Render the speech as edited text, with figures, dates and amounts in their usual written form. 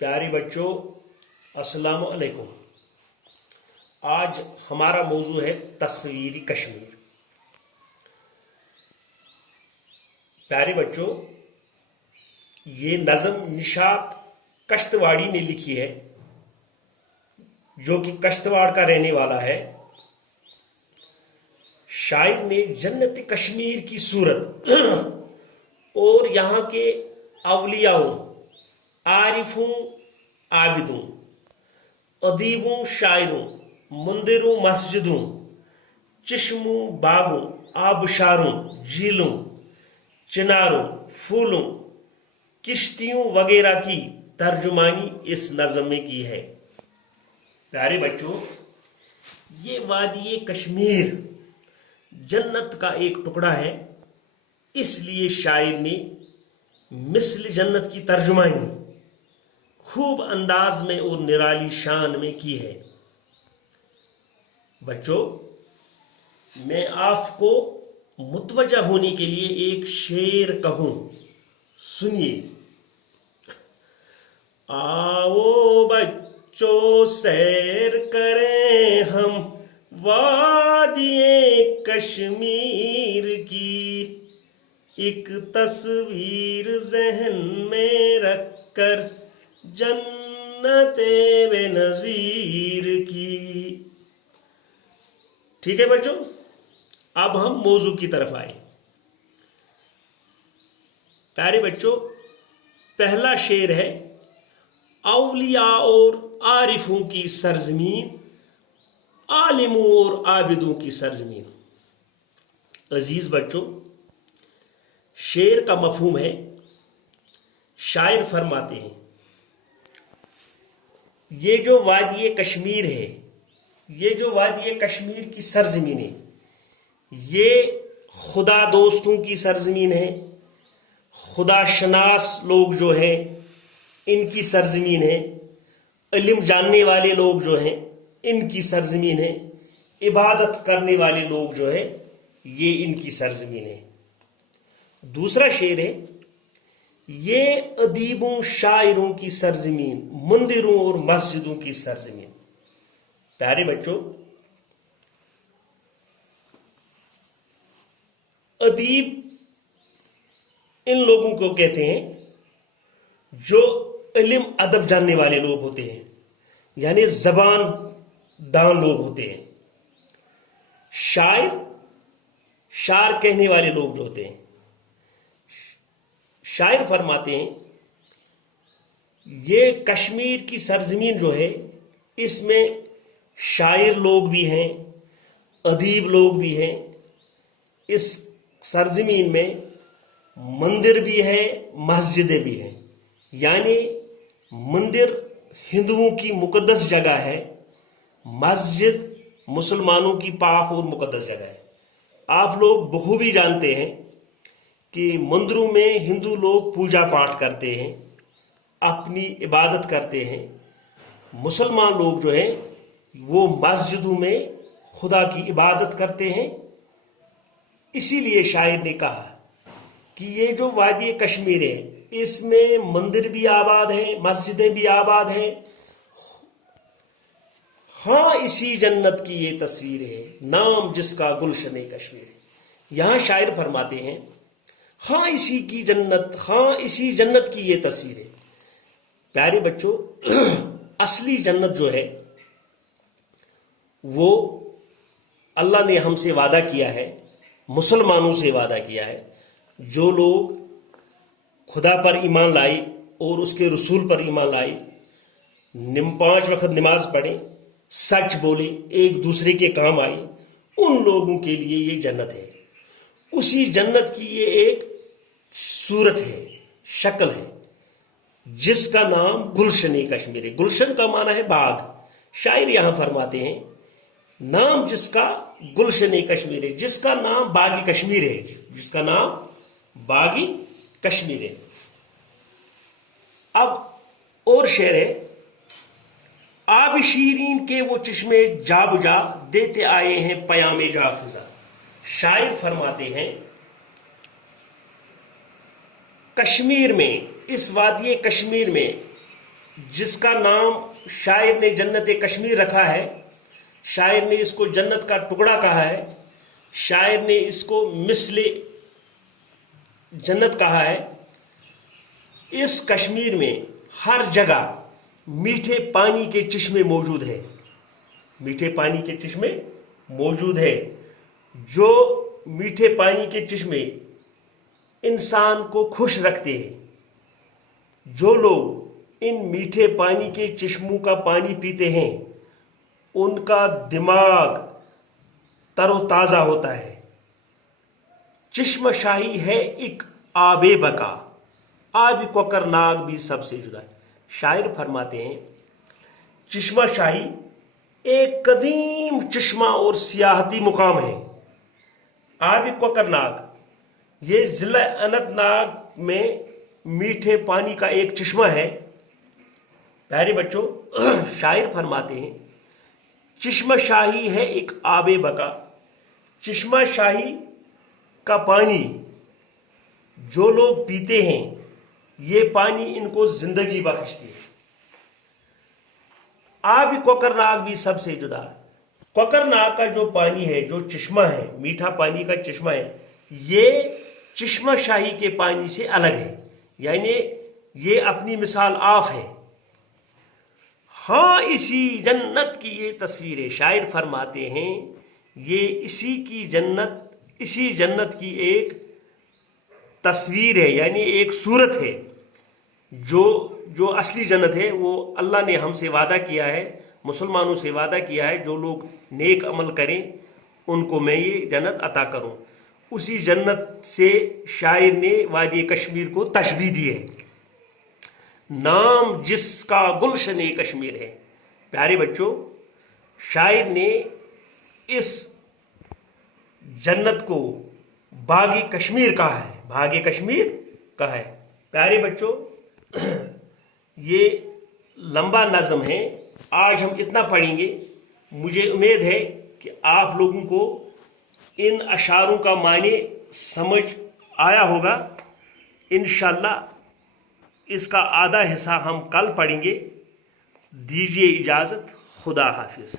प्यारे बच्चों, अस्सलाम वालेकुम। आज हमारा मौजू है तस्वीरी कश्मीर। प्यारे बच्चों, ये नज़म निशात कश्तवाड़ी ने लिखी है, जो कि कश्तवाड़ का रहने वाला है। शायर ने जन्नत कश्मीर की सूरत और यहाँ के अवलियाओं, आरिफों, आबिदों, अदीबों, शायरों, मंदिरों, मस्जिदों, चश्मों, बागों, आबशारों, झीलों, चिनारों, फूलों, किश्तियों वगैरह की तर्जुमानी इस नज़म में की है। प्यारे बच्चों, ये वादी कश्मीर जन्नत का एक टुकड़ा है, इसलिए शायर ने मिस्ल जन्नत की तर्जुमानी खूब अंदाज में और निराली शान में की है। बच्चों, मैं आपको मुतवज्जा होने के लिए एक शेर कहूं, सुनिए। आओ बच्चों सैर करें हम वादिए कश्मीर की, एक तस्वीर ज़हन में रखकर जन्नते बेनज़ीर की। ठीक है बच्चों, अब हम मौजू की तरफ आए। प्यारे बच्चों, पहला शेर है औलिया और आरिफों की सरजमीन, आलिमों और आबिदों की सरजमीन। अजीज बच्चों, शेर का मफहूम है। शायर फरमाते हैं, ये जो वादी कश्मीर है, ये जो वादी कश्मीर की सरजमीन है, ये खुदा दोस्तों की सरजमीन है, खुदा शनास लोग जो हैं इनकी सरजमीन है, इल्म जानने वाले लोग जो हैं इनकी सरजमीन है, इबादत करने वाले लोग जो हैं ये इनकी सरजमीन है। दूसरा शेर है, ये अदीबों, शायरों की सरजमीन, मंदिरों और मस्जिदों की सरजमीन। प्यारे बच्चों, अदीब इन लोगों को कहते हैं जो इल्म अदब जानने वाले लोग होते हैं, यानी जबान दान लोग होते हैं। शायर, शार कहने वाले लोग जो होते हैं। शायर फरमाते हैं, ये कश्मीर की सरजमीन जो है, इसमें शायर लोग भी हैं, अदीब लोग भी हैं। इस सरजमीन में मंदिर भी है, मस्जिदें भी हैं। यानी मंदिर हिंदुओं की मुकद्दस जगह है, मस्जिद मुसलमानों की पाक और मुकद्दस जगह है। आप लोग बखूबी जानते हैं कि मंदिरों में हिंदू लोग पूजा पाठ करते हैं, अपनी इबादत करते हैं। मुसलमान लोग जो हैं वो मस्जिदों में खुदा की इबादत करते हैं। इसीलिए शायर ने कहा कि ये जो वादी कश्मीर है, इसमें मंदिर भी आबाद हैं, मस्जिदें भी आबाद हैं। हाँ, इसी जन्नत की ये तस्वीर है, नाम जिसका गुलशन कश्मीर। यहां शायर फरमाते हैं, हाँ इसी की जन्नत, हाँ इसी जन्नत की ये तस्वीर है। प्यारे बच्चों, असली जन्नत जो है वो अल्लाह ने हमसे वादा किया है, मुसलमानों से वादा किया है। जो लोग खुदा पर ईमान लाए और उसके रसूल पर ईमान लाए, 5 वक्त नमाज पढ़े, सच बोले, एक दूसरे के काम आए, उन लोगों के लिए ये जन्नत है। उसी जन्नत की ये एक सूरत है, शक्ल है, जिसका नाम गुलशन कश्मीर है। गुलशन का माना है बाग। शायर यहां फरमाते हैं, नाम जिसका गुलशन कश्मीर है, जिसका नाम बागी कश्मीर है, जिसका नाम बागी कश्मीर है। अब और शेर है, आब शीरीन के वो चश्मे जा बुझा, देते आए हैं पयामे जाफिजा। शायर फरमाते हैं, कश्मीर में, इस वादी कश्मीर में جس کا نام شاعر نے جنت کشمیر رکھا ہے، شاعر نے اس کو جنت کا ٹکڑا کہا ہے، شاعر نے اس کو مثل جنت کہا ہے۔ اس کشمیر میں ہر جگہ میٹھے پانی کے چشمے موجود ہیں، میٹھے پانی کے چشمے موجود ہیں۔ جو میٹھے پانی کے چشمے انسان کو خوش رکھتے ہیں، جو لوگ ان میٹھے پانی کے چشموں کا پانی پیتے ہیں ان کا دماغ تر و تازہ ہوتا ہے۔ چشم شاہی ہے ایک آب بقا، آب کوکر ناگ بھی سب سے جدا ہے۔ شاعر فرماتے ہیں چشمہ شاہی ایک قدیم چشمہ اور سیاحتی مقام ہے۔ آب کوکر ناگ یہ ضلع اننت ناگ میں میٹھے پانی کا ایک چشمہ ہے۔ پیارے بچوں، شاعر فرماتے ہیں چشمہ شاہی ہے ایک آب بقا، چشمہ شاہی کا پانی جو لوگ پیتے ہیں یہ پانی ان کو زندگی بخشتی ہے۔ آب کوکر ناگ بھی سب سے جدا ہے۔ کوکر ناگ کا جو پانی ہے، جو چشمہ ہے، میٹھا پانی کا چشمہ ہے، یہ چشمہ شاہی کے پانی سے الگ ہے، یعنی یہ اپنی مثال آف ہے۔ ہاں، اسی جنت کی یہ تصویر ہے۔ شاعر فرماتے ہیں یہ اسی جنت کی ایک تصویر ہے، یعنی ایک صورت ہے۔ جو اصلی جنت ہے وہ اللہ نے ہم سے وعدہ کیا ہے، مسلمانوں سے وعدہ کیا ہے، جو لوگ نیک عمل کریں ان کو میں یہ جنت عطا کروں۔ اسی جنت سے شاعر نے وادی کشمیر کو تشبیہ دی ہے، نام جس کا گلشن کشمیر ہے۔ پیارے بچوں، شاعر نے اس جنت کو باغ کشمیر کہا ہے، باغ کشمیر کہا ہے۔ پیارے بچوں، یہ لمبا نظم ہے، آج ہم اتنا پڑھیں گے۔ مجھے امید ہے کہ آپ لوگوں کو ان اشعاروں کا معنی سمجھ آیا ہوگا۔ انشاءاللہ اس کا آدھا حصہ ہم کل پڑھیں گے۔ دیجیے اجازت، خدا حافظ۔